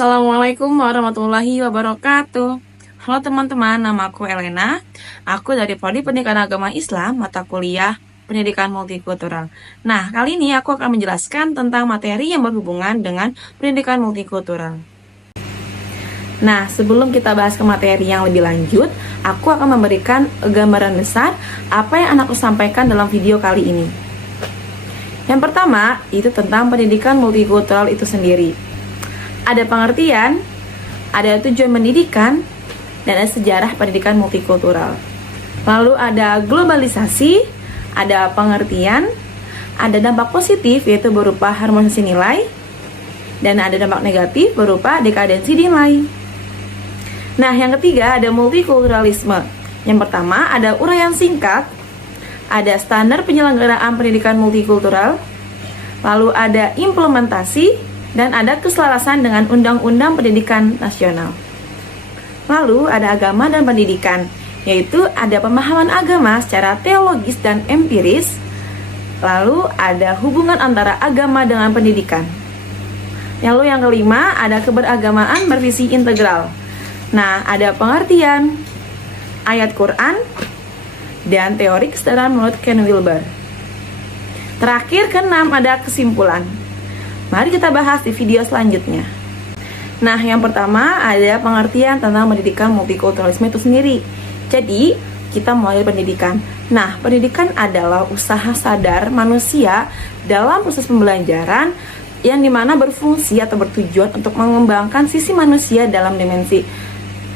Assalamualaikum warahmatullahi wabarakatuh. Halo teman-teman, nama aku Elena. Aku dari Prodi Pendidikan Agama Islam, mata kuliah Pendidikan Multikultural. Nah, kali ini aku akan menjelaskan tentang materi yang berhubungan dengan pendidikan multikultural. Nah, sebelum kita bahas ke materi yang lebih lanjut, aku akan memberikan gambaran besar apa yang akan aku sampaikan dalam video kali ini. Yang pertama, itu tentang pendidikan multikultural itu sendiri. Ada pengertian, ada tujuan pendidikan, dan ada sejarah pendidikan multikultural. Lalu ada globalisasi, ada pengertian, ada dampak positif yaitu berupa harmonisasi nilai, dan ada dampak negatif berupa dekadensi nilai. Nah, yang ketiga ada multikulturalisme. Yang pertama ada uraian singkat, ada standar penyelenggaraan pendidikan multikultural, lalu ada implementasi, dan ada keselarasan dengan Undang-Undang Pendidikan Nasional. Lalu ada agama dan pendidikan, yaitu ada pemahaman agama secara teologis dan empiris. Lalu ada hubungan antara agama dengan pendidikan. Lalu yang kelima ada keberagamaan bervisi integral. Nah, ada pengertian, ayat Quran, dan teori kesadaran menurut Ken Wilber. Terakhir keenam ada kesimpulan. Mari kita bahas di video selanjutnya. Nah, yang pertama ada pengertian tentang pendidikan multikulturalisme itu sendiri. Jadi, kita mulai dari pendidikan. Nah, pendidikan adalah usaha sadar manusia dalam proses pembelajaran yang dimana berfungsi atau bertujuan untuk mengembangkan sisi manusia dalam dimensi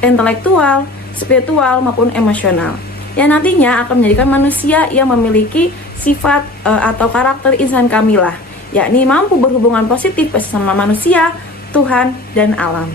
intelektual, spiritual, maupun emosional. Yang nantinya akan menjadikan manusia yang memiliki sifat atau karakter insan kamilah, yakni mampu berhubungan positif bersama manusia, Tuhan, dan alam.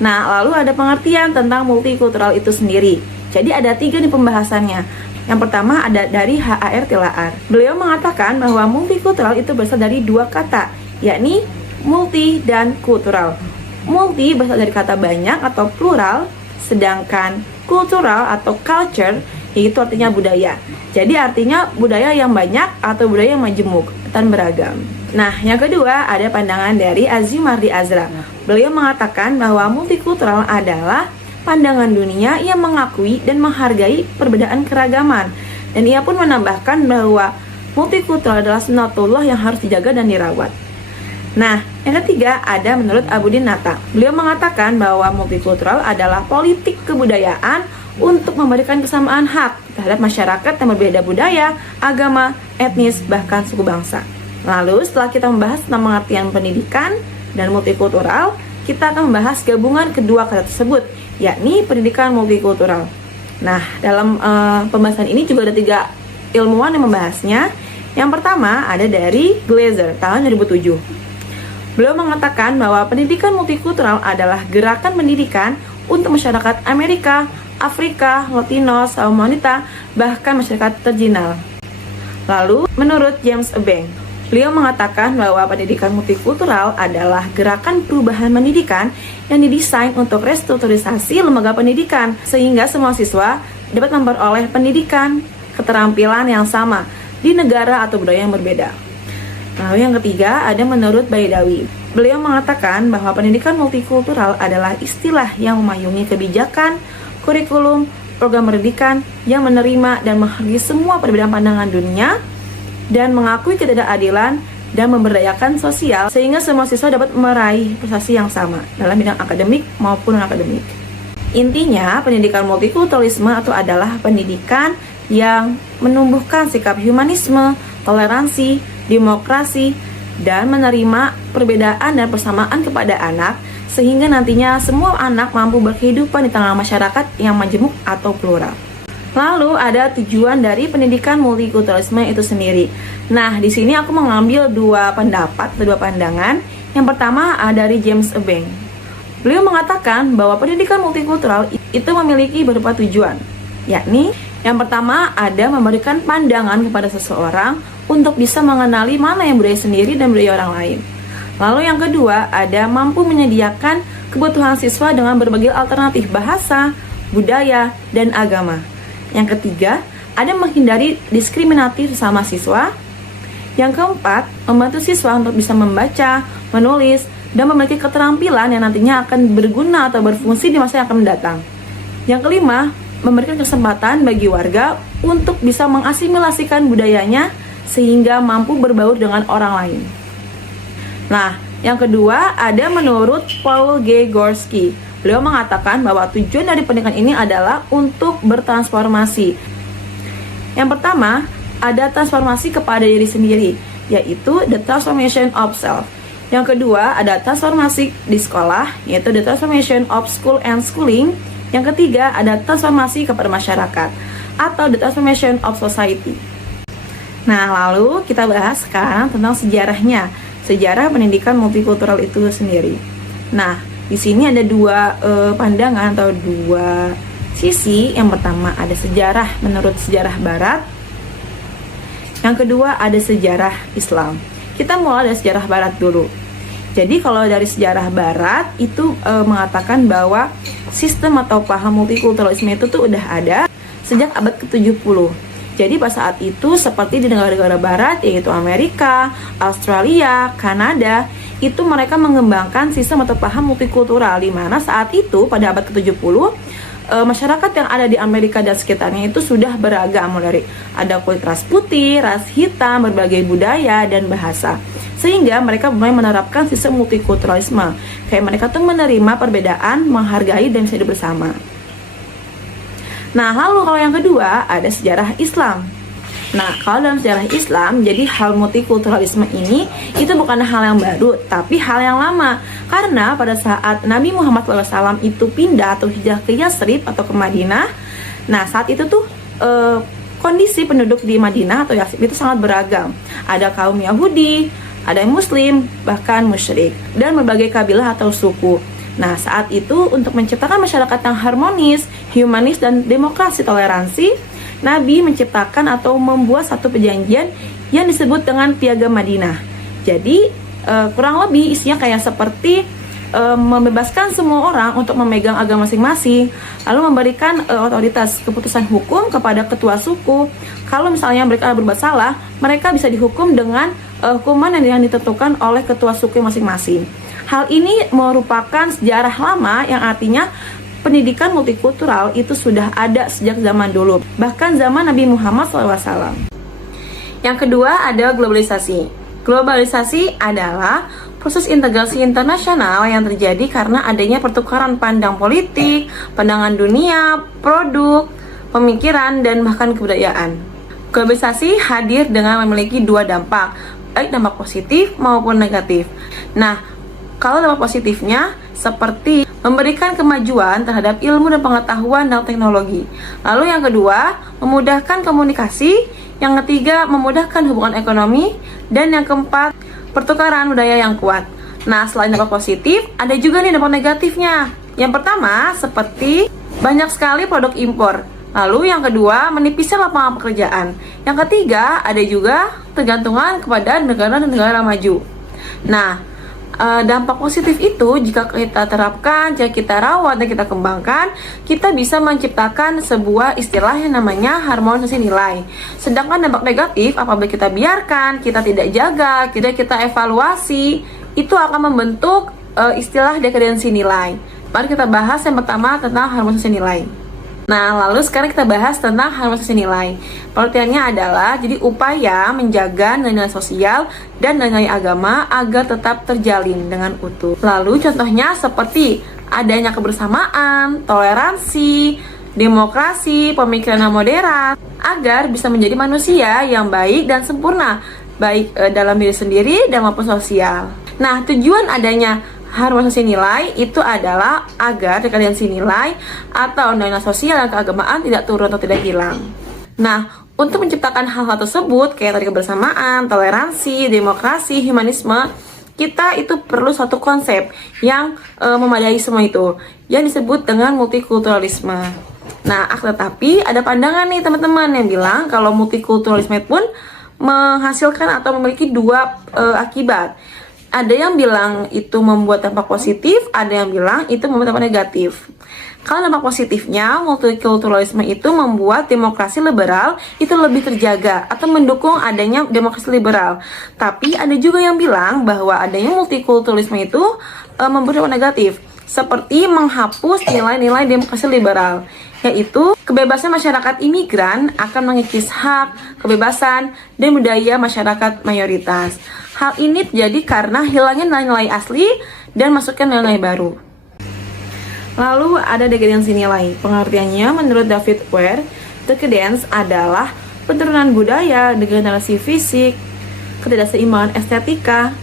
Nah, lalu ada pengertian tentang multikultural itu sendiri. Jadi ada 3 nih pembahasannya. Yang pertama ada dari H.A.R. Tilaar. Beliau mengatakan bahwa multikultural itu berasal dari 2 kata, yakni multi dan kultural. Multi berasal dari kata banyak atau plural, sedangkan kultural atau culture yaitu artinya budaya. Jadi artinya budaya yang banyak atau budaya yang majemuk dan beragam. Nah, yang kedua ada pandangan dari Azimardi Azra. Beliau mengatakan bahwa multikultural adalah pandangan dunia yang mengakui dan menghargai perbedaan keragaman. Dan ia pun menambahkan bahwa multikultural adalah sunatullah yang harus dijaga dan dirawat. Nah, yang ketiga ada menurut Abudin Nata. Beliau mengatakan bahwa multikultural adalah politik kebudayaan untuk memberikan kesamaan hak terhadap masyarakat yang berbeda budaya, agama, etnis, bahkan suku bangsa. Lalu setelah kita membahas tentang pengertian pendidikan dan multikultural, kita akan membahas gabungan kedua kata tersebut, yakni pendidikan multikultural. Nah, dalam pembahasan ini juga ada 3 ilmuwan yang membahasnya. Yang pertama ada dari Glaser tahun 2007. Beliau mengatakan bahwa pendidikan multikultural adalah gerakan pendidikan untuk masyarakat Amerika, Afrika, Latino, kaum wanita, bahkan masyarakat terjinal. Lalu, menurut James Ebeng, beliau mengatakan bahwa pendidikan multikultural adalah gerakan perubahan pendidikan yang didesain untuk restrukturisasi lembaga pendidikan, sehingga semua siswa dapat memperoleh pendidikan, keterampilan yang sama di negara atau budaya yang berbeda. Lalu yang ketiga ada menurut Baidawi. Beliau mengatakan bahwa pendidikan multikultural adalah istilah yang memayungi kebijakan, kurikulum, program pendidikan yang menerima dan menghargai semua perbedaan pandangan dunia dan mengakui ketidakadilan dan memberdayakan sosial sehingga semua siswa dapat meraih prestasi yang sama dalam bidang akademik maupun non-akademik. Intinya, pendidikan multikulturalisme itu adalah pendidikan yang menumbuhkan sikap humanisme, toleransi, demokrasi, dan menerima perbedaan dan persamaan kepada anak sehingga nantinya semua anak mampu berkehidupan di tengah masyarakat yang majemuk atau plural. Lalu ada tujuan dari pendidikan multikulturalisme itu sendiri. Nah, di sini aku mengambil 2 pendapat, 2 pandangan. Yang pertama ada dari James Ebeng. Beliau mengatakan bahwa pendidikan multikultural itu memiliki beberapa tujuan, yakni yang pertama ada memberikan pandangan kepada seseorang untuk bisa mengenali mana yang budaya sendiri dan budaya orang lain. Lalu yang kedua, ada mampu menyediakan kebutuhan siswa dengan berbagai alternatif bahasa, budaya, dan agama. Yang ketiga, ada menghindari diskriminatif sesama siswa. Yang keempat, membantu siswa untuk bisa membaca, menulis, dan memiliki keterampilan yang nantinya akan berguna atau berfungsi di masa yang akan mendatang. Yang kelima, memberikan kesempatan bagi warga untuk bisa mengasimilasikan budayanya sehingga mampu berbaur dengan orang lain. Nah, yang kedua ada menurut Paul G. Gorski. Beliau mengatakan bahwa tujuan dari pendidikan ini adalah untuk bertransformasi. Yang pertama, ada transformasi kepada diri sendiri, yaitu the transformation of self. Yang kedua, ada transformasi di sekolah, yaitu the transformation of school and schooling. Yang ketiga, ada transformasi kepada masyarakat, atau the transformation of society. Nah, lalu kita bahas sekarang tentang sejarahnya, sejarah pendidikan multikultural itu sendiri. Nah, di sini ada dua pandangan atau dua sisi. Yang pertama ada sejarah menurut sejarah Barat. Yang kedua ada sejarah Islam. Kita mulai dari sejarah Barat dulu. Jadi kalau dari sejarah Barat itu mengatakan bahwa sistem atau paham multikulturalisme itu tuh udah ada sejak abad ke-70. Jadi pada saat itu seperti di negara-negara Barat yaitu Amerika, Australia, Kanada, itu mereka mengembangkan sistem atau paham multikultural, di mana saat itu pada abad ke-70 masyarakat yang ada di Amerika dan sekitarnya itu sudah beragam, mulai dari ada kulit ras putih, ras hitam, berbagai budaya dan bahasa, sehingga mereka mulai menerapkan sistem multikulturalisme. Kayak mereka tuh menerima perbedaan, menghargai dan bisa hidup bersama. Nah, lalu kalau yang kedua ada sejarah Islam. Nah, kalau dalam sejarah Islam, jadi hal multikulturalisme ini itu bukan hal yang baru, tapi hal yang lama. Karena pada saat Nabi Muhammad SAW itu pindah atau hijrah ke Yathrib atau ke Madinah, nah saat itu tuh kondisi penduduk di Madinah atau Yathrib itu sangat beragam. Ada kaum Yahudi, ada yang Muslim, bahkan musyrik, dan berbagai kabilah atau suku. Nah, saat itu untuk menciptakan masyarakat yang harmonis, humanis, dan demokrasi toleransi, Nabi menciptakan atau membuat satu perjanjian yang disebut dengan Piagam Madinah. Jadi kurang lebih isinya kayak seperti membebaskan semua orang untuk memegang agama masing-masing, lalu memberikan otoritas keputusan hukum kepada ketua suku. Kalau misalnya mereka berbuat salah, mereka bisa dihukum dengan hukuman yang ditentukan oleh ketua suku masing-masing. Hal ini merupakan sejarah lama yang artinya pendidikan multikultural itu sudah ada sejak zaman dulu, bahkan zaman Nabi Muhammad SAW. Yang kedua ada globalisasi. Globalisasi adalah proses integrasi internasional yang terjadi karena adanya pertukaran pandang politik, pandangan dunia, produk, pemikiran, dan bahkan kebudayaan. Globalisasi hadir dengan memiliki dua dampak, baik dampak positif maupun negatif. Nah, kalau dampak positifnya seperti memberikan kemajuan terhadap ilmu dan pengetahuan dan teknologi. Lalu yang kedua, memudahkan komunikasi. Yang ketiga, memudahkan hubungan ekonomi. Dan yang keempat, pertukaran budaya yang kuat. Nah, selain dampak positif, ada juga nih dampak negatifnya. Yang pertama, seperti banyak sekali produk impor. Lalu yang kedua, menipisnya lapangan pekerjaan. Yang ketiga, ada juga tergantungan kepada negara-negara maju. Nah, dampak positif itu jika kita terapkan, jika kita rawat dan kita kembangkan, kita bisa menciptakan sebuah istilah yang namanya harmonisasi nilai. Sedangkan dampak negatif apabila kita biarkan, kita tidak jaga, kita evaluasi, itu akan membentuk istilah dekadensi nilai. Mari kita bahas yang pertama tentang harmonisasi nilai. Nah, lalu sekarang kita bahas tentang harmonisasi nilai. Pengertiannya adalah jadi upaya menjaga nilai sosial dan nilai agama agar tetap terjalin dengan utuh. Lalu contohnya seperti adanya kebersamaan, toleransi, demokrasi, pemikiran yang moderat, agar bisa menjadi manusia yang baik dan sempurna, baik dalam diri sendiri dan maupun sosial. Nah, tujuan adanya harmonisasi nilai itu adalah agar dekadensi nilai atau nilai sosial dan keagamaan tidak turun atau tidak hilang. Nah, untuk menciptakan hal-hal tersebut kayak tadi kebersamaan, toleransi, demokrasi, humanisme, kita itu perlu satu konsep yang memadai semua itu, yang disebut dengan multikulturalisme. Nah, tetapi ada pandangan nih teman-teman yang bilang kalau multikulturalisme pun menghasilkan atau memiliki dua akibat. Ada yang bilang itu membuat dampak positif, ada yang bilang itu membuat dampak negatif. Kalau dampak positifnya, multikulturalisme itu membuat demokrasi liberal itu lebih terjaga atau mendukung adanya demokrasi liberal. Tapi ada juga yang bilang bahwa adanya multikulturalisme itu memberi dampak negatif, seperti menghapus nilai-nilai demokrasi liberal, yaitu kebebasan masyarakat imigran akan mengikis hak, kebebasan, dan budaya masyarakat mayoritas. Hal ini terjadi karena hilangnya nilai-nilai asli dan masukkan nilai-nilai baru. Lalu ada dekadens nilai. Pengertiannya menurut David Ware, dekadens adalah penurunan budaya, degenerasi fisik, ketidakseimbangan estetika,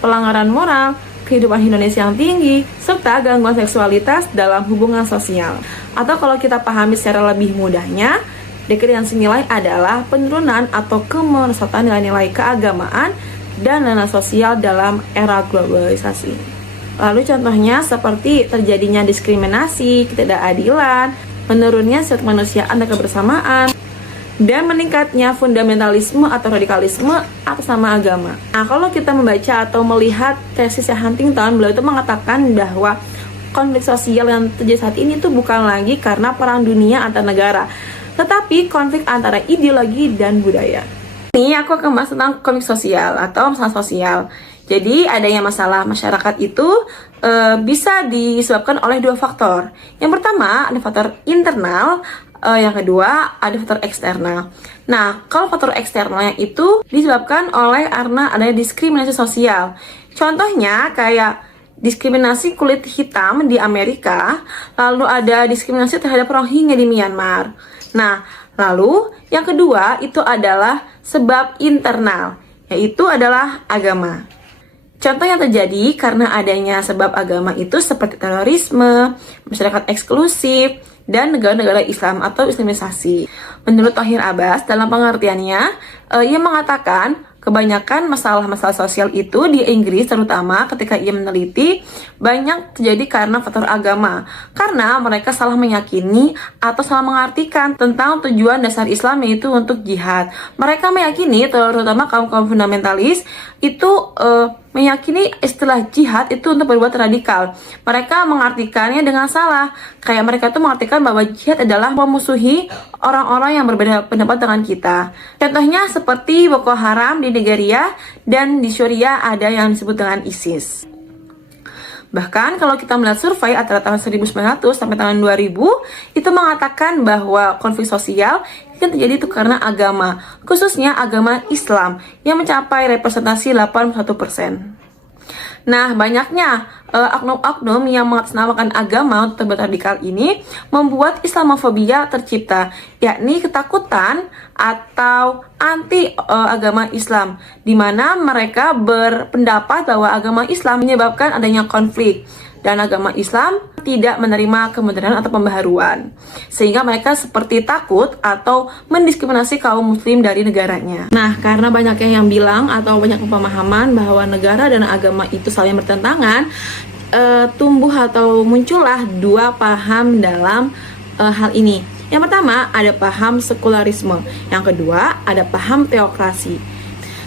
pelanggaran moral, kehidupan hedonis yang tinggi, serta gangguan seksualitas dalam hubungan sosial. Atau kalau kita pahami secara lebih mudahnya, dekadens nilai adalah penurunan atau kemerosotan nilai-nilai keagamaan dan nilai sosial dalam era globalisasi. Lalu contohnya seperti terjadinya diskriminasi, ketidakadilan, menurunnya sifat kemanusiaan dan kebersamaan, dan meningkatnya fundamentalisme atau radikalisme atas nama agama. Nah, kalau kita membaca atau melihat tesisnya Huntington, beliau itu mengatakan bahwa konflik sosial yang terjadi saat ini itu bukan lagi karena perang dunia antar negara, tetapi konflik antara ideologi dan budaya. Ini aku akan bahas tentang konflik sosial atau masalah sosial. Jadi adanya masalah masyarakat itu bisa disebabkan oleh dua faktor. Yang pertama ada faktor internal, yang kedua ada faktor eksternal. Nah, kalau faktor eksternalnya itu disebabkan oleh karena adanya diskriminasi sosial. Contohnya kayak diskriminasi kulit hitam di Amerika, lalu ada diskriminasi terhadap Rohingya di Myanmar. Nah, lalu yang kedua itu adalah sebab internal, yaitu adalah agama. Contoh yang terjadi karena adanya sebab agama itu seperti terorisme, masyarakat eksklusif, dan negara-negara Islam atau Islamisasi. Menurut Thohir Abbas, dalam pengertiannya, ia mengatakan kebanyakan masalah-masalah sosial itu di Inggris, terutama ketika ia meneliti, banyak terjadi karena faktor agama. Karena mereka salah meyakini atau salah mengartikan tentang tujuan dasar Islam, yaitu untuk jihad. Mereka meyakini, terutama kaum-kaum fundamentalis, itu meyakini istilah jihad itu untuk berbuat radikal. Mereka mengartikannya dengan salah. Kayak mereka tuh mengartikan bahwa jihad adalah memusuhi orang-orang yang berbeda pendapat dengan kita. Contohnya seperti Boko Haram di Nigeria dan di Syria ada yang disebut dengan ISIS. Bahkan kalau kita melihat survei antara tahun 1900 sampai tahun 2000 itu mengatakan bahwa konflik sosial yang terjadi itu karena agama, khususnya agama Islam yang mencapai representasi 81%. Nah, banyaknya oknum-oknum yang mengatasnamakan agama untuk terlibat radikal ini membuat Islamofobia tercipta, yakni ketakutan atau anti agama Islam, di mana mereka berpendapat bahwa agama Islam menyebabkan adanya konflik dan agama Islam tidak menerima kemodernan atau pembaharuan, sehingga mereka seperti takut atau mendiskriminasi kaum muslim dari negaranya. Nah, karena banyak yang bilang atau banyak pemahaman bahwa negara dan agama itu saling bertentangan, tumbuh atau muncullah dua paham dalam hal ini. Yang pertama ada paham sekularisme, yang kedua ada paham teokrasi.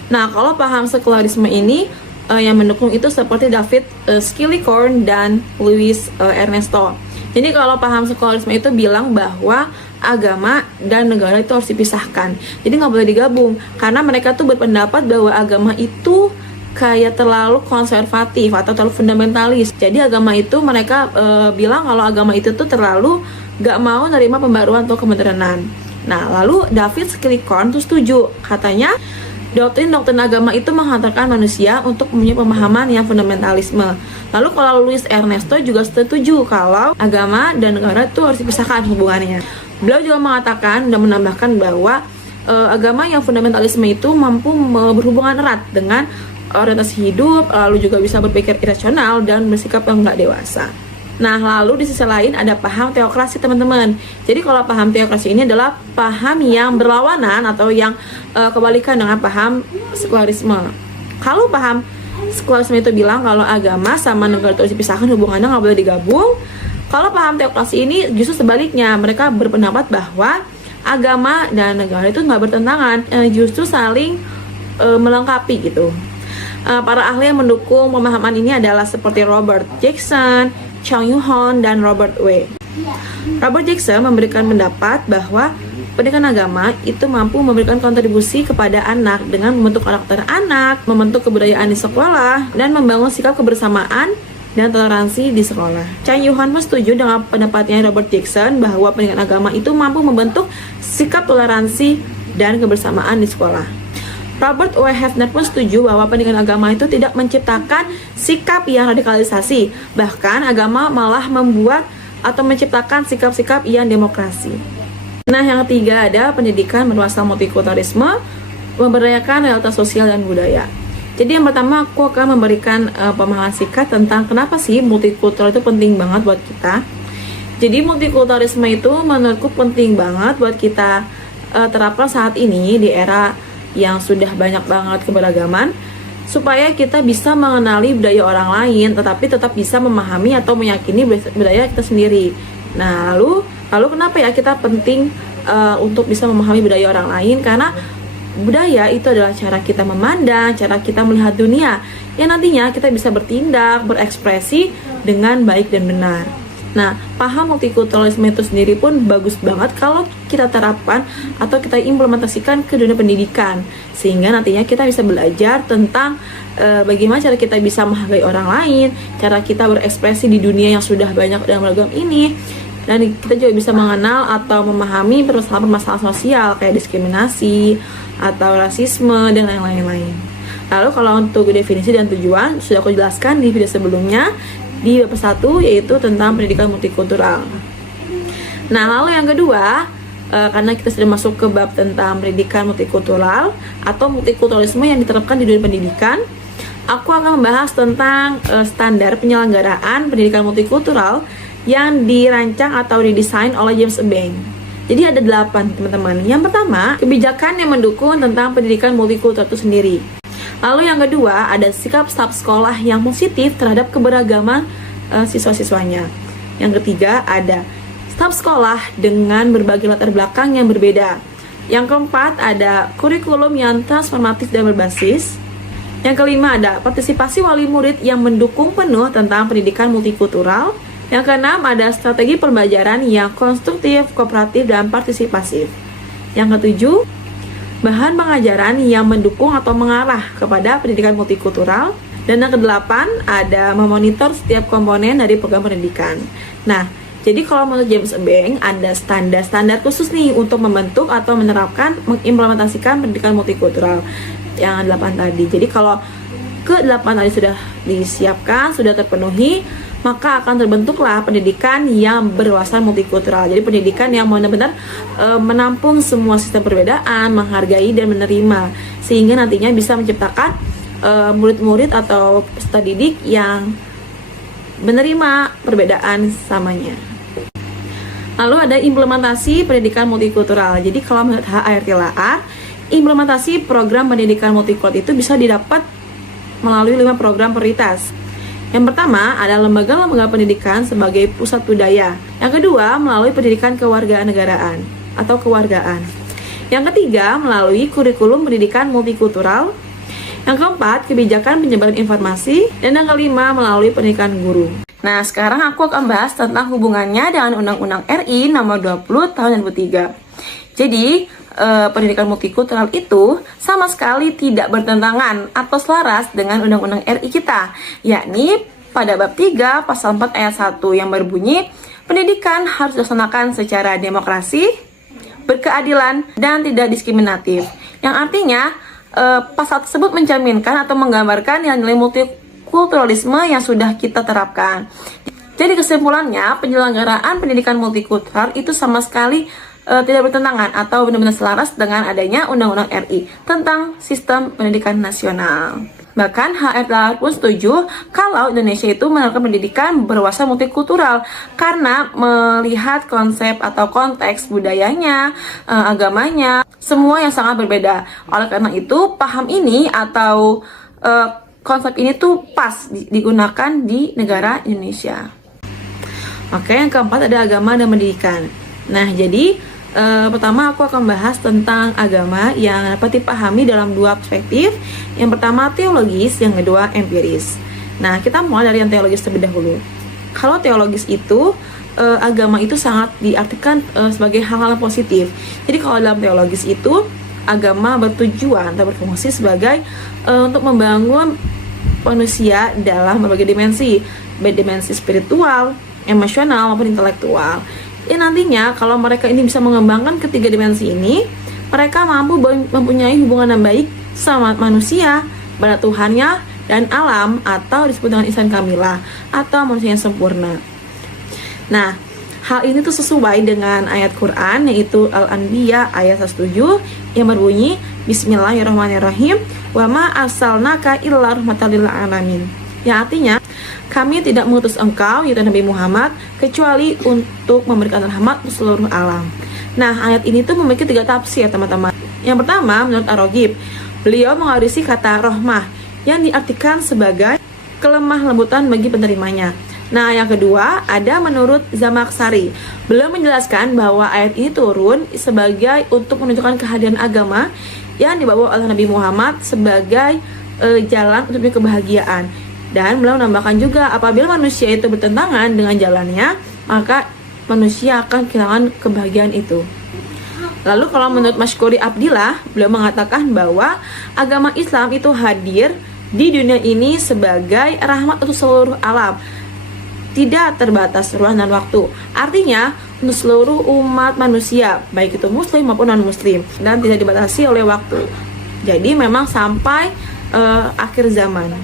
Nah, kalau paham sekularisme ini yang mendukung itu seperti David Skillicorn dan Louis Ernesto. Jadi kalau paham sekularisme itu bilang bahwa agama dan negara itu harus dipisahkan. Jadi nggak boleh digabung karena mereka tuh berpendapat bahwa agama itu kayak terlalu konservatif atau terlalu fundamentalis. Jadi agama itu mereka bilang kalau agama itu tuh terlalu nggak mau nerima pembaruan atau kemodernan. Nah, lalu David Skillicorn tuh setuju, katanya doktrin-doktrin agama itu menghantarkan manusia untuk mempunyai pemahaman yang fundamentalisme. Lalu kalau Louis Ernesto juga setuju kalau agama dan negara itu harus dipisahkan hubungannya. Beliau juga mengatakan dan menambahkan bahwa agama yang fundamentalisme itu mampu berhubungan erat dengan orientasi hidup, lalu juga bisa berpikir irasional dan bersikap yang nggak dewasa. Nah, lalu di sisi lain ada paham teokrasi, teman-teman. Jadi kalau paham teokrasi ini adalah paham yang berlawanan atau yang kebalikan dengan paham sekularisme. Kalau paham sekularisme itu bilang kalau agama sama negara itu harus dipisahkan, hubungannya nggak boleh digabung. Kalau paham teokrasi ini justru sebaliknya, mereka berpendapat bahwa agama dan negara itu nggak bertentangan, justru saling melengkapi gitu. Para ahli yang mendukung pemahaman ini adalah seperti Robert Jackson, Chang Yu-hon, dan Robert W. Robert Jackson memberikan pendapat bahwa pendidikan agama itu mampu memberikan kontribusi kepada anak dengan membentuk karakter anak, membentuk kebudayaan di sekolah, dan membangun sikap kebersamaan dan toleransi di sekolah. Chang Yuhan pun setuju dengan pendapatnya Robert Jackson bahwa pendidikan agama itu mampu membentuk sikap toleransi dan kebersamaan di sekolah. Robert W. Hefner pun setuju bahwa pendidikan agama itu tidak menciptakan sikap yang radikalisasi, bahkan agama malah membuat atau menciptakan sikap-sikap yang demokrasi. Nah, yang ketiga ada pendidikan bernuansa multikulturalisme, memberdayakan realitas sosial dan budaya. Jadi yang pertama aku akan memberikan pemahaman singkat tentang kenapa sih multikultural itu penting banget buat kita. Jadi multikulturalisme itu menurutku penting banget buat kita terapkan saat ini di era yang sudah banyak banget keberagaman, supaya kita bisa mengenali budaya orang lain tetapi tetap bisa memahami atau meyakini budaya kita sendiri. Nah, lalu kenapa ya kita penting untuk bisa memahami budaya orang lain? Karena budaya itu adalah cara kita memandang, cara kita melihat dunia, yang nantinya kita bisa bertindak, berekspresi dengan baik dan benar. Nah, paham multikulturalisme itu sendiri pun bagus banget kalau kita terapkan atau kita implementasikan ke dunia pendidikan, sehingga nantinya kita bisa belajar tentang bagaimana cara kita bisa menghargai orang lain, cara kita berekspresi di dunia yang sudah banyak dan beragam ini, dan kita juga bisa mengenal atau memahami permasalahan sosial kayak diskriminasi atau rasisme dan lain-lain. Lalu kalau untuk definisi dan tujuan sudah aku jelaskan di video sebelumnya di bab 1, yaitu tentang pendidikan multikultural. Nah, lalu yang kedua, karena kita sudah masuk ke bab tentang pendidikan multikultural atau multikulturalisme yang diterapkan di dunia pendidikan, aku akan membahas tentang standar penyelenggaraan pendidikan multikultural yang dirancang atau didesain oleh James Bank. Jadi ada 8, teman-teman. Yang pertama, kebijakan yang mendukung tentang pendidikan multikultural itu sendiri. Lalu yang kedua, ada sikap staf sekolah yang positif terhadap keberagaman siswa-siswanya. Yang ketiga, ada staf sekolah dengan berbagai latar belakang yang berbeda. Yang keempat, ada kurikulum yang transformatif dan berbasis. Yang kelima, ada partisipasi wali murid yang mendukung penuh tentang pendidikan multikultural. Yang keenam, ada strategi pembelajaran yang konstruktif, kooperatif, dan partisipasif. Yang ketujuh, bahan pengajaran yang mendukung atau mengarah kepada pendidikan multikultural. Dan yang kedelapan, ada memonitor setiap komponen dari program pendidikan. Nah, jadi kalau menurut James Bank, ada standar-standar khusus nih untuk membentuk atau menerapkan, mengimplementasikan pendidikan multikultural yang 8 tadi. Jadi kalau ke-8 tadi sudah disiapkan, sudah terpenuhi, maka akan terbentuklah pendidikan yang berwawasan multikultural. Jadi pendidikan yang benar-benar menampung semua sistem perbedaan, menghargai dan menerima, sehingga nantinya bisa menciptakan murid-murid atau peserta didik yang menerima perbedaan samanya. Lalu ada implementasi pendidikan multikultural. Jadi kalau menurut HART-LAR, implementasi program pendidikan multikultural itu bisa didapat melalui 5 program prioritas. Yang pertama ada lembaga-lembaga pendidikan sebagai pusat budaya. Yang kedua melalui pendidikan kewarganegaraan atau kewargaan. Yang ketiga melalui kurikulum pendidikan multikultural. Yang keempat kebijakan penyebaran informasi. Dan yang kelima melalui pendidikan guru. Nah, sekarang aku akan bahas tentang hubungannya dengan Undang-Undang RI nomor 20 tahun 2003. Jadi pendidikan multikultural itu sama sekali tidak bertentangan atau selaras dengan Undang-Undang RI kita, yakni pada bab 3 pasal 4 ayat 1 yang berbunyi pendidikan harus dilaksanakan secara demokrasi, berkeadilan, dan tidak diskriminatif, yang artinya pasal tersebut mencerminkan atau menggambarkan nilai-nilai multikulturalisme yang sudah kita terapkan. Jadi kesimpulannya, penyelenggaraan pendidikan multikultural itu sama sekali tidak bertentangan atau benar-benar selaras dengan adanya Undang-Undang RI tentang sistem pendidikan nasional. Bahkan HRLAR pun setuju kalau Indonesia itu menerapkan pendidikan berwawasan multikultural karena melihat konsep atau konteks budayanya, agamanya, semua yang sangat berbeda. Oleh karena itu, paham ini atau konsep ini tuh pas digunakan di negara Indonesia. Oke, yang keempat ada agama dan pendidikan. Nah, jadi pertama aku akan bahas tentang agama yang dapat dipahami dalam 2 perspektif. Yang pertama teologis, yang kedua empiris. Nah, kita mulai dari yang teologis terlebih dahulu. Kalau teologis itu agama itu sangat diartikan sebagai hal-hal positif. Jadi kalau dalam teologis itu agama bertujuan atau berfungsi sebagai untuk membangun manusia dalam berbagai dimensi, baik dimensi spiritual, emosional maupun intelektual. Ya nantinya kalau mereka ini bisa mengembangkan ketiga dimensi ini, mereka mampu mempunyai hubungan yang baik sama manusia, pada Tuhannya dan alam, atau disebut dengan insan kamilah atau manusia yang sempurna. Nah, hal ini tuh sesuai dengan ayat Quran yaitu Al-Anbiya ayat 107 yang berbunyi Bismillahirrahmanirrahim wa ma arsalnaka illa rahmatan lil alamin. Yang artinya kami tidak mengutus engkau yaitu Nabi Muhammad kecuali untuk memberikan rahmat untuk seluruh alam. Nah, ayat ini tuh memiliki 3 tafsir, teman-teman. Yang pertama, menurut Ar-Raghib, beliau mengawasi kata rahmah yang diartikan sebagai kelemah lembutan bagi penerimanya. Nah, yang kedua ada menurut Zamakhsyari. Beliau menjelaskan bahwa ayat ini turun sebagai untuk menunjukkan kehadiran agama yang dibawa oleh Nabi Muhammad sebagai jalan untuk kebahagiaan. Dan beliau menambahkan juga apabila manusia itu bertentangan dengan jalannya, maka manusia akan kehilangan kebahagiaan itu. Lalu kalau menurut Mashkuri Abdillah, beliau mengatakan bahwa agama Islam itu hadir di dunia ini sebagai rahmat untuk seluruh alam, tidak terbatas ruang dan waktu. Artinya untuk seluruh umat manusia, baik itu muslim maupun non muslim, dan tidak dibatasi oleh waktu. Jadi memang sampai akhir zaman.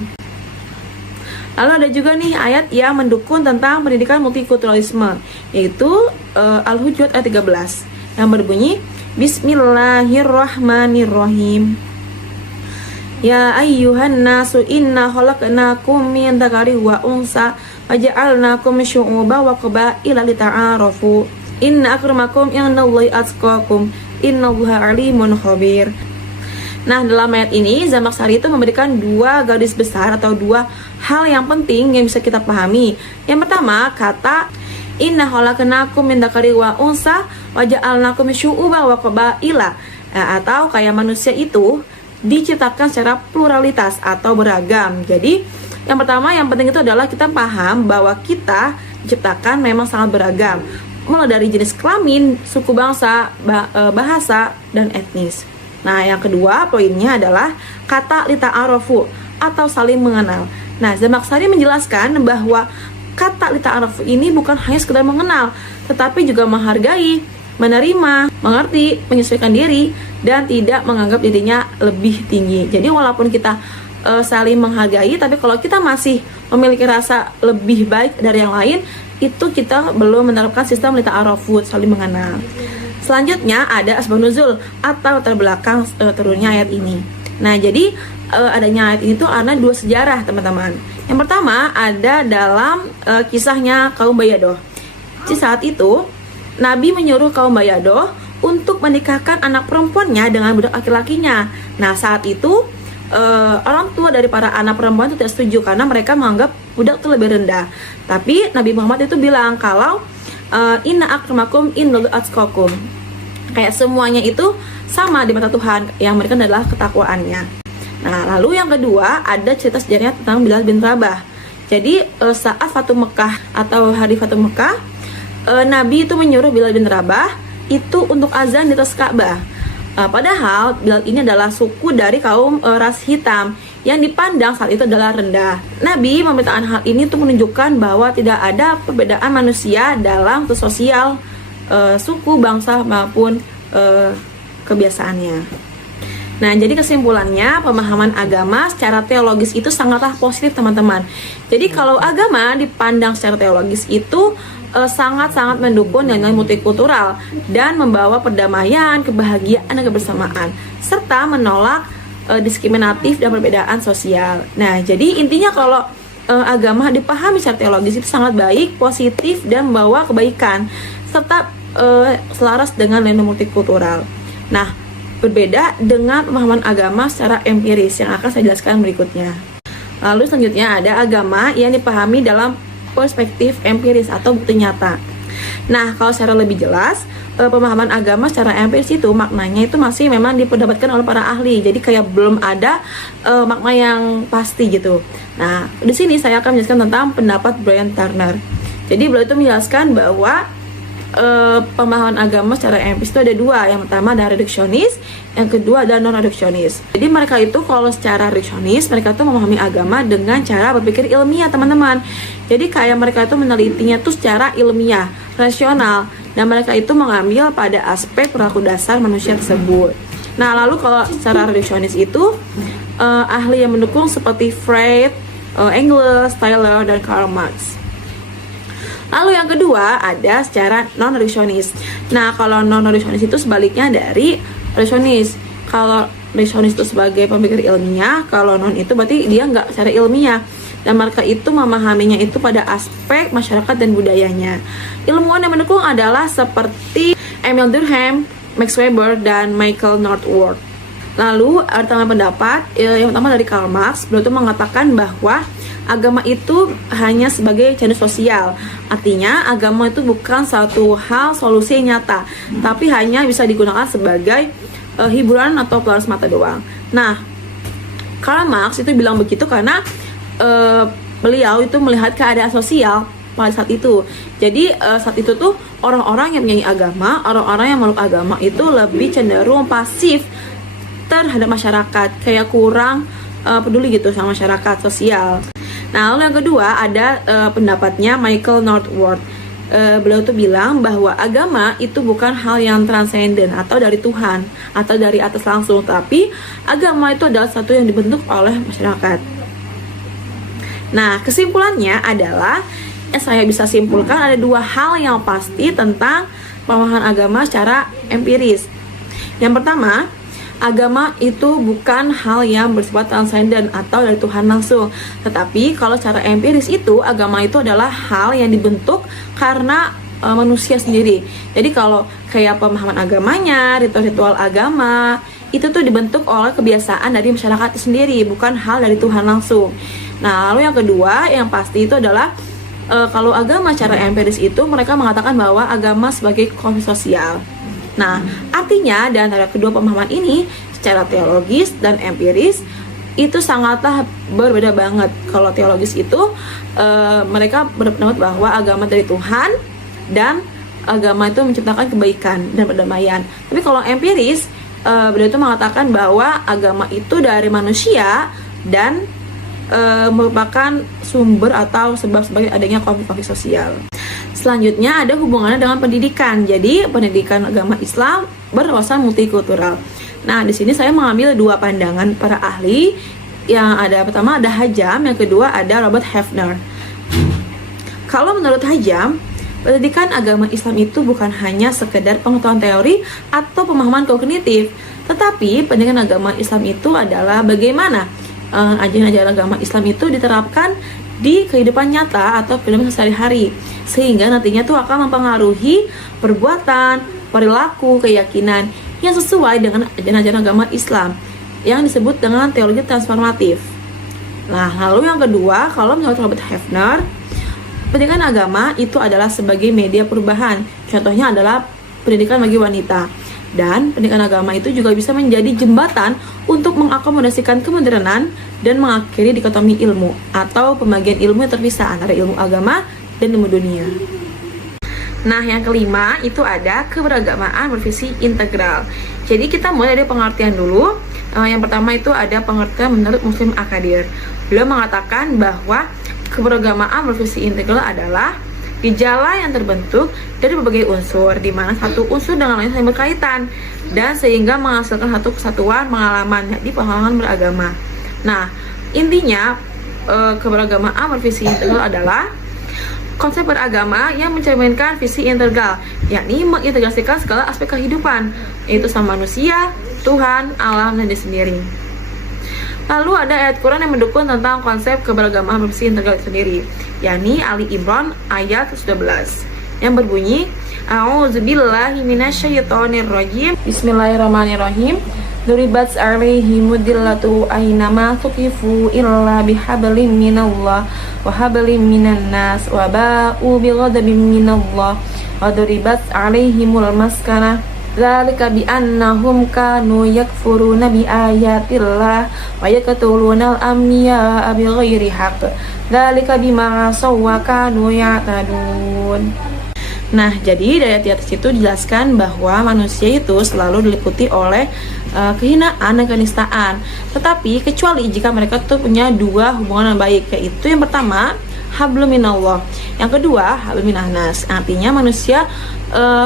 Lalu ada juga nih ayat yang mendukung tentang pendidikan multikulturalisme, yaitu Al-Hujurat ayat 13 yang berbunyi Bismillahirrahmanirrahim. Ya ayyuhan nasu inna khalaqnakum min dzakarin wa unsa waja'alnakum syu'uban wa qabaila lita'arafu. Inna akramakum indallahi atqakum. Innallaha alimun khabir. Nah, dalam ayat ini Zamakhsyari itu memberikan 2 garis besar atau 2 hal yang penting yang bisa kita pahami. Yang pertama, kata Inna khalaqnakum min dzakarin wa unsa waja'alnakum syu'uban wa qabaila, atau kayak manusia itu diciptakan secara pluralitas atau beragam. Jadi yang pertama yang penting itu adalah kita paham bahwa kita diciptakan memang sangat beragam, mulai dari jenis kelamin, suku bangsa, bahasa, dan etnis. Nah, yang kedua poinnya adalah kata lita'arafu atau saling mengenal. Nah, Zamakhsyari menjelaskan bahwa kata lita'arafu ini bukan hanya sekedar mengenal, tetapi juga menghargai, menerima, mengerti, menyesuaikan diri, dan tidak menganggap dirinya lebih tinggi. Jadi walaupun kita saling menghargai, tapi kalau kita masih memiliki rasa lebih baik dari yang lain, itu kita belum menerapkan sistem lita'arafu, saling mengenal. Selanjutnya ada asbab nuzul atau latar belakang turunnya ayat ini. Nah, jadi adanya ayat ini tuh karena 2 sejarah, teman-teman. Yang pertama ada dalam kisahnya kaum Bayadoh. Di saat itu Nabi menyuruh kaum Bayadoh untuk menikahkan anak perempuannya dengan budak laki-lakinya. Nah, saat itu orang tua dari para anak perempuan itu tidak setuju karena mereka menganggap budak itu lebih rendah. Tapi Nabi Muhammad itu bilang kalau inna akramakum indallahi atqakum, kayak semuanya itu sama di mata Tuhan, yang mereka adalah ketakwaannya. Nah, lalu yang kedua ada cerita sejarahnya tentang Bilal bin Rabah. Jadi saat Fatu Mekah atau hari Fatu Mekah, Nabi itu menyuruh Bilal bin Rabah itu untuk azan di atas Ka'bah. Padahal Bilal ini adalah suku dari kaum ras hitam yang dipandang saat itu adalah rendah. Nabi memberitakan hal ini untuk menunjukkan bahwa tidak ada perbedaan manusia dalam sosial, suku, bangsa maupun kebiasaannya. Nah, jadi kesimpulannya pemahaman agama secara teologis itu sangatlah positif, teman-teman. Jadi kalau agama dipandang secara teologis itu sangat-sangat mendukung dengan multikultural dan membawa perdamaian, kebahagiaan, dan kebersamaan, serta menolak diskriminatif dan perbedaan sosial. Nah, jadi intinya kalau agama dipahami secara teologis itu sangat baik, positif, dan membawa kebaikan, serta selaras dengan nilai multikultural. Nah, berbeda dengan pemahaman agama secara empiris yang akan saya jelaskan berikutnya. Lalu selanjutnya ada agama yang dipahami dalam perspektif empiris atau bukti nyata. Nah, kalau secara lebih jelas, pemahaman agama secara empiris itu maknanya itu masih memang diperdebatkan oleh para ahli. Jadi kayak belum ada makna yang pasti gitu. Nah, di sini saya akan menjelaskan tentang pendapat Brian Turner. Jadi beliau itu menjelaskan bahwa pemahaman agama secara empiris itu ada dua. Yang pertama ada reduksionis, yang kedua ada non reduksionis. Jadi mereka itu kalau secara reduksionis, mereka tuh memahami agama dengan cara berpikir ilmiah, teman-teman. Jadi kayak mereka itu menelitinya tuh secara ilmiah, rasional, dan mereka itu mengambil pada aspek perilaku dasar manusia tersebut. Nah, lalu kalau secara reduksionis itu ahli yang mendukung seperti Freud, Engels, Taylor, dan Karl Marx. Lalu yang kedua ada secara non-reduksionis. Nah, kalau non-reduksionis itu sebaliknya dari reduksionis. Kalau reduksionis itu sebagai pemikir ilmiah, kalau non itu berarti dia nggak secara ilmiah. Dan mereka itu memahaminya itu pada aspek masyarakat dan budayanya. Ilmuwan yang mendukung adalah seperti Emil Durkheim, Max Weber, dan Michael Northwood. Lalu ada tambahan pendapat, yang pertama dari Karl Marx. Beliau itu mengatakan bahwa agama itu hanya sebagai channel sosial. Artinya agama itu bukan satu hal solusi yang nyata, tapi hanya bisa digunakan sebagai hiburan atau pelarian mata doang. Nah, Karl Marx itu bilang begitu karena beliau itu melihat keadaan sosial pada saat itu. Jadi saat itu tuh orang-orang yang menyanyi agama, orang-orang yang meluk agama itu lebih cenderung pasif terhadap masyarakat, kayak kurang peduli gitu sama masyarakat sosial. Nah, lalu yang kedua ada pendapatnya Michael Northwood. Beliau tuh bilang bahwa agama itu bukan hal yang transenden atau dari Tuhan atau dari atas langsung, tapi agama itu adalah satu yang dibentuk oleh masyarakat. Nah, kesimpulannya adalah saya bisa simpulkan ada dua hal yang pasti tentang pemahaman agama secara empiris. Yang pertama, agama itu bukan hal yang bersifat transenden atau dari Tuhan langsung. Tetapi kalau secara empiris itu, agama itu adalah hal yang dibentuk karena manusia sendiri. Jadi kalau kayak pemahaman agamanya, ritual-ritual agama, itu tuh dibentuk oleh kebiasaan dari masyarakat itu sendiri, bukan hal dari Tuhan langsung. Nah, lalu yang kedua, yang pasti itu adalah kalau agama secara empiris itu, mereka mengatakan bahwa agama sebagai konstruksi sosial. Nah, artinya di antara kedua pemahaman ini secara teologis dan empiris itu sangatlah berbeda banget. Kalau teologis itu mereka berpendapat bahwa agama dari Tuhan dan agama itu menciptakan kebaikan dan perdamaian. Tapi kalau empiris beliau itu mengatakan bahwa agama itu dari manusia dan merupakan sumber atau sebab sebagai adanya konflik sosial. Selanjutnya ada hubungannya dengan pendidikan. Jadi pendidikan agama Islam berwawasan multikultural. Nah, di sini saya mengambil dua pandangan para ahli. Yang ada pertama ada Hajam, yang kedua ada Robert Hefner. Kalau menurut Hajam, pendidikan agama Islam itu bukan hanya sekedar pengetahuan teori atau pemahaman kognitif, tetapi pendidikan agama Islam itu adalah bagaimana ajaran-ajaran agama Islam itu diterapkan di kehidupan nyata atau kehidupan sehari-hari, sehingga nantinya tuh akan mempengaruhi perbuatan, perilaku, keyakinan yang sesuai dengan ajaran-ajaran agama Islam yang disebut dengan teologi transformatif. Nah, lalu yang kedua, kalau menurut Robert Hefner, pendidikan agama itu adalah sebagai media perubahan. Contohnya adalah pendidikan bagi wanita. Dan pendidikan agama itu juga bisa menjadi jembatan untuk mengakomodasikan kemodernan dan mengakhiri dikotomi ilmu atau pembagian ilmu yang terpisah antara ilmu agama dan ilmu dunia. Nah, yang kelima itu ada keberagamaan bervisi integral. Jadi kita mulai dari pengertian dulu. Yang pertama itu ada pengertian menurut Muslim Akadir. Beliau mengatakan bahwa keberagamaan bervisi integral adalah gejala yang terbentuk dari berbagai unsur, di mana satu unsur dengan lain saling berkaitan dan sehingga menghasilkan satu kesatuan pengalaman, jadi pengalaman beragama. Nah, intinya keberagamaan bervisi integral adalah konsep beragama yang mencerminkan visi integral, yakni mengintegrasikan segala aspek kehidupan, yaitu sama manusia, Tuhan, alam, dan diri sendiri. Lalu ada ayat Quran yang mendukung tentang konsep keberagamaan bervisi integral itu sendiri, yakni Ali Imran ayat 11 yang berbunyi A'udzubillahi minasyaitonirrajim. Bismillahirrahmanirrahim. Duribat alaihim dillatu ainama tuqifu illa bihablim minallah wa hablim minan nas wa ba'u bighadabin minallah wa duribat alaihimul maskanah Dzalika bi annahum kanu yakfuruna bi ayatillah wa yaqtuluna al-anbiya'a bighairi haqq. Dzalika bima asaw wa kanu ya'tadun. Nah, jadi dari ayat atas itu dijelaskan bahwa manusia itu selalu diliputi oleh kehinaan dan kenistaan. Tetapi kecuali jika mereka tuh punya dua hubungan yang baik, yaitu yang pertama hablum minallah, yang kedua hablum minannas. Artinya manusia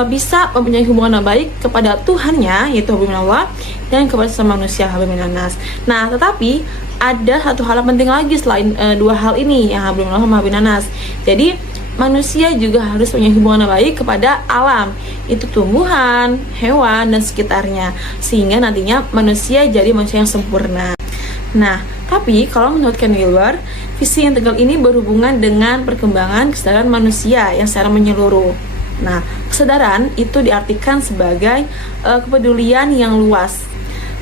bisa mempunyai hubungan yang baik kepada Tuhannya, yaitu hablum minallah, dan kepada sesama manusia hablum minannas. Nah, tetapi ada satu hal yang penting lagi selain dua hal ini, yang hablum minallah sama hablum minannas. Jadi manusia juga harus punya hubungan yang baik kepada alam, itu tumbuhan, hewan, dan sekitarnya, sehingga nantinya manusia jadi manusia yang sempurna. Nah, tapi kalau menurut Ken Wilber, visi integral ini berhubungan dengan perkembangan kesadaran manusia yang secara menyeluruh. Nah, kesadaran itu diartikan sebagai kepedulian yang luas,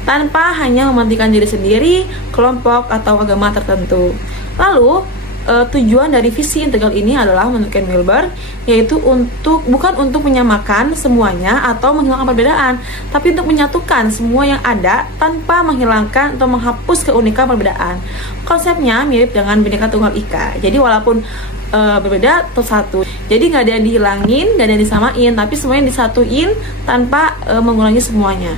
tanpa hanya mementingkan diri sendiri, kelompok, atau agama tertentu. Lalu, tujuan dari visi integral ini adalah menurut Ken Wilber, yaitu bukan untuk menyamakan semuanya atau menghilangkan perbedaan, tapi untuk menyatukan semua yang ada tanpa menghilangkan atau menghapus keunikan perbedaan. Konsepnya mirip dengan Bhinneka Tunggal Ika. Jadi walaupun berbeda tetap satu. Jadi nggak ada yang dihilangin, nggak ada yang disamain, tapi semuanya disatuin tanpa mengurangi semuanya.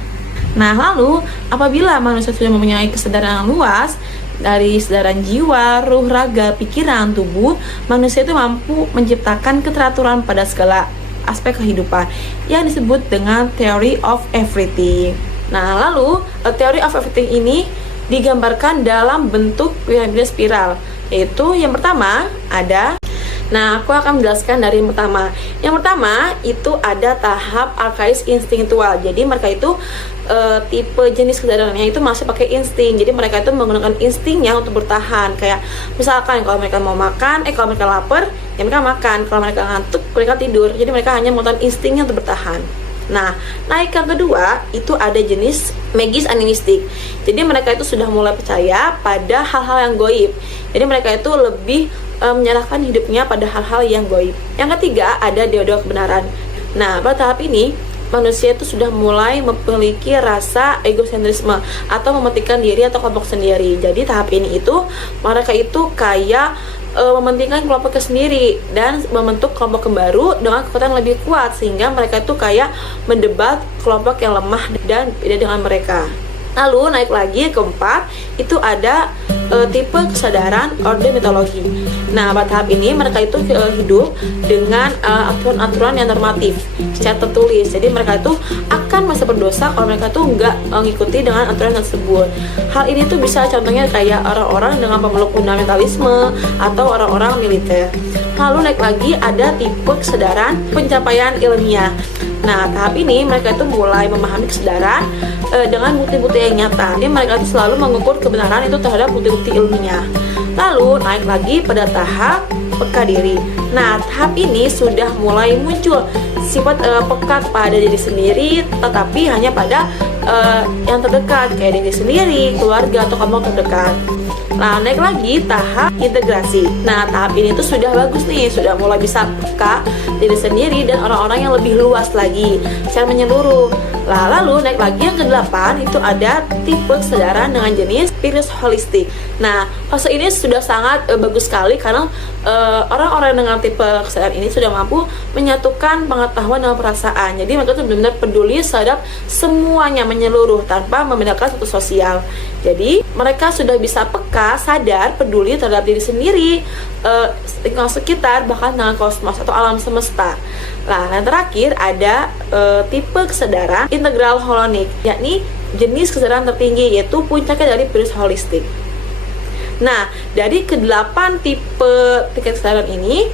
Nah, lalu apabila manusia sudah mempunyai kesadaran yang luas dari kesadaran jiwa, ruh, raga, pikiran, tubuh, manusia itu mampu menciptakan keteraturan pada segala aspek kehidupan yang disebut dengan theory of everything. Nah, lalu theory of everything ini digambarkan dalam bentuk piramida spiral, yaitu yang pertama ada. Nah, aku akan menjelaskan dari yang pertama. Yang pertama itu ada tahap arkais instinktual. Jadi mereka itu tipe jenis kesadarannya itu masih pakai insting. Jadi mereka itu menggunakan instingnya untuk bertahan. Kayak misalkan kalau mereka mau makan, kalau mereka lapar, ya mereka makan. Kalau mereka ngantuk, mereka tidur. Jadi mereka hanya menggunakan instingnya untuk bertahan. Nah, naik yang kedua itu ada jenis magis animistik. Jadi mereka itu sudah mulai percaya pada hal-hal yang goib. Jadi mereka itu lebih menyerahkan hidupnya pada hal-hal yang goib. Yang ketiga ada deodo kebenaran. Nah, pada tahap ini manusia itu sudah mulai memiliki rasa egosentrisme atau mementingkan diri atau kelompok sendiri. Jadi tahap ini itu mereka itu kayak mementingkan kelompoknya sendiri dan membentuk kelompok yang baru dengan kekuatan lebih kuat, sehingga mereka itu kayak mendebat kelompok yang lemah dan beda dengan mereka. Lalu naik lagi keempat itu ada tipe kesadaran orde mitologi. Nah, pada tahap ini mereka itu hidup dengan aturan-aturan yang normatif secara tertulis. Jadi mereka itu akan masa berdosa kalau mereka tuh nggak mengikuti dengan aturan tersebut. Hal ini tuh bisa contohnya kayak orang-orang dengan pemeluk fundamentalisme atau orang-orang militer. Lalu naik lagi ada tipe kesadaran pencapaian ilmiah. Nah, tahap ini mereka itu mulai memahami kesadaran dengan bukti-bukti yang nyata. Jadi mereka itu selalu mengukur kebenaran itu terhadap bukti-bukti ilmiah. Lalu naik lagi pada tahap peka diri. Nah, tahap ini sudah mulai muncul sifat peka pada diri sendiri, tetapi hanya pada yang terdekat, kayak diri sendiri, keluarga, atau kelompok terdekat. Nah, naik lagi tahap integrasi. Nah, tahap ini tuh sudah bagus nih, sudah mulai bisa peka diri sendiri dan orang-orang yang lebih luas lagi secara menyeluruh. Nah, lalu naik lagi yang ke-8 itu ada tipe kesadaran dengan jenis spiritual holistik. Nah, fase ini sudah sangat bagus sekali karena orang-orang dengan tipe kesadaran ini sudah mampu menyatukan pengetahuan dengan perasaan. Jadi mereka tuh benar-benar peduli terhadap semuanya menyeluruh tanpa membedakan satu sosial. Jadi mereka sudah bisa peka, sadar, peduli terhadap diri sendiri, lingkungan sekitar, bahkan dengan kosmos atau alam semesta. Nah, yang terakhir ada tipe kesadaran integral holonik, yakni jenis kesadaran tertinggi, yaitu puncaknya dari virus holistik. Nah, dari ke-8 tipe tingkat kesadaran ini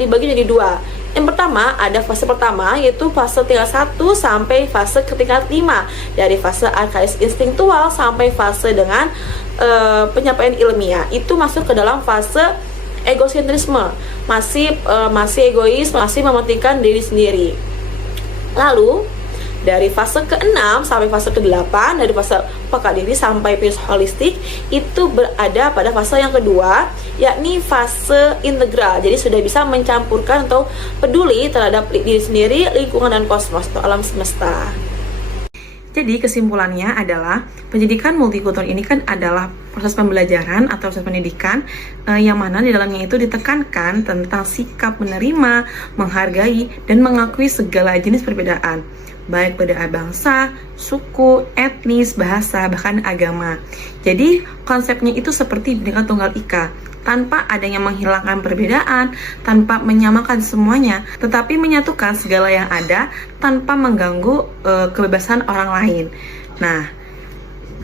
dibagi jadi 2. Yang pertama ada fase pertama, yaitu fase tingkat 1 sampai fase ke tingkat 5. Dari fase arkais instinktual sampai fase dengan pencapaian ilmiah. Itu masuk ke dalam fase egosentrisme, masih egois, masih mementingkan diri sendiri. Lalu dari fase ke-6 sampai fase ke-8, dari fase peka diri sampai virus holistik, itu berada pada fase yang kedua, yakni fase integral. Jadi sudah bisa mencampurkan atau peduli terhadap diri sendiri, lingkungan, dan kosmos atau alam semesta. Jadi kesimpulannya adalah pendidikan multikultural ini kan adalah proses pembelajaran atau proses pendidikan yang mana di dalamnya itu ditekankan tentang sikap menerima, menghargai, dan mengakui segala jenis perbedaan, baik perbedaan bangsa, suku, etnis, bahasa, bahkan agama. Jadi konsepnya itu seperti Bhinneka Tunggal Ika, tanpa adanya menghilangkan perbedaan, tanpa menyamakan semuanya, tetapi menyatukan segala yang ada tanpa mengganggu kebebasan orang lain. Nah,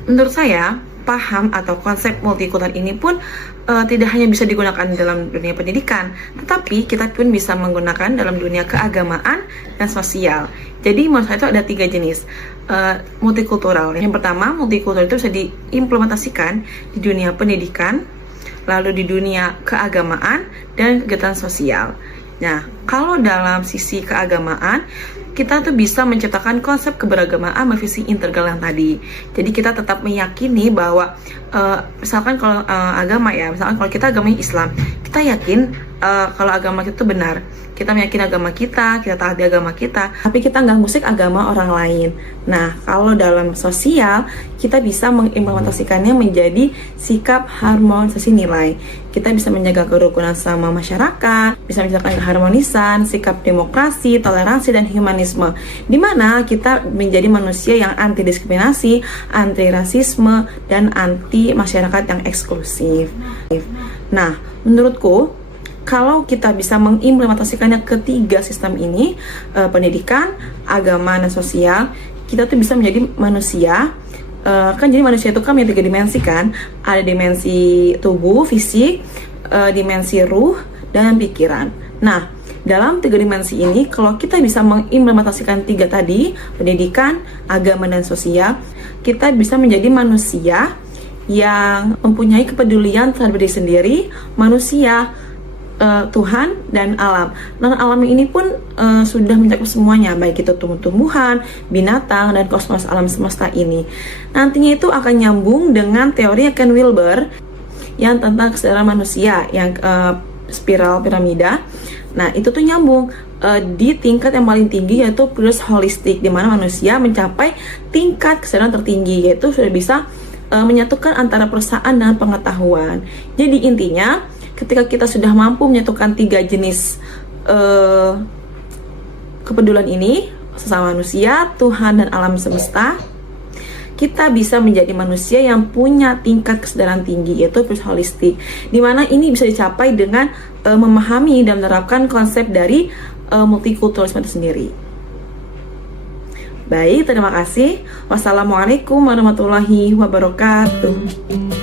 menurut saya, paham atau konsep multikultural ini pun tidak hanya bisa digunakan dalam dunia pendidikan, tetapi kita pun bisa menggunakan dalam dunia keagamaan dan sosial. Jadi menurut saya itu ada 3 jenis multikultural. Yang pertama, multikultural itu bisa diimplementasikan di dunia pendidikan, lalu di dunia keagamaan dan kegiatan sosial. Nah, kalau dalam sisi keagamaan, kita tuh bisa menciptakan konsep keberagamaan bervisi integral yang tadi. Jadi kita tetap meyakini bahwa misalkan kalau agama ya, misalkan kalau kita agamanya Islam, kita yakin kalau agama kita itu benar. Kita meyakini agama kita taati agama kita, tapi kita nggak musik agama orang lain. Nah, kalau dalam sosial, kita bisa mengimplementasikannya menjadi sikap harmonisasi nilai. Kita bisa menjaga kerukunan sama masyarakat, bisa menjaga keharmonisan, sikap demokrasi, toleransi, dan humanisme, di mana kita menjadi manusia yang anti diskriminasi, anti rasisme, dan anti masyarakat yang eksklusif. Nah, menurutku, kalau kita bisa mengimplementasikannya ketiga sistem ini, pendidikan, agama, dan sosial, kita tuh bisa menjadi manusia. Kan jadi manusia itu kan punya 3 dimensi kan, ada dimensi tubuh, fisik, dimensi ruh, dan pikiran. Nah, dalam 3 dimensi ini, kalau kita bisa mengimplementasikan 3 tadi, pendidikan, agama, dan sosial, kita bisa menjadi manusia yang mempunyai kepedulian terhadap diri sendiri, manusia, Tuhan, dan alam. Dan alam ini pun sudah mencakup semuanya, baik itu tumbuh-tumbuhan, binatang, dan kosmos alam semesta ini. Nantinya itu akan nyambung dengan teori Ken Wilber yang tentang kesadaran manusia, yang spiral piramida. Nah, itu tuh nyambung di tingkat yang paling tinggi, yaitu plus holistik, di mana manusia mencapai tingkat kesadaran tertinggi, yaitu sudah bisa menyatukan antara perasaan dan pengetahuan. Jadi intinya, ketika kita sudah mampu menyatukan 3 jenis kepedulian ini, sesama manusia, Tuhan, dan alam semesta, kita bisa menjadi manusia yang punya tingkat kesadaran tinggi, yaitu plus holistik, dimana ini bisa dicapai dengan memahami dan menerapkan konsep dari multikulturalisme itu sendiri. Baik, terima kasih. Wassalamualaikum warahmatullahi wabarakatuh.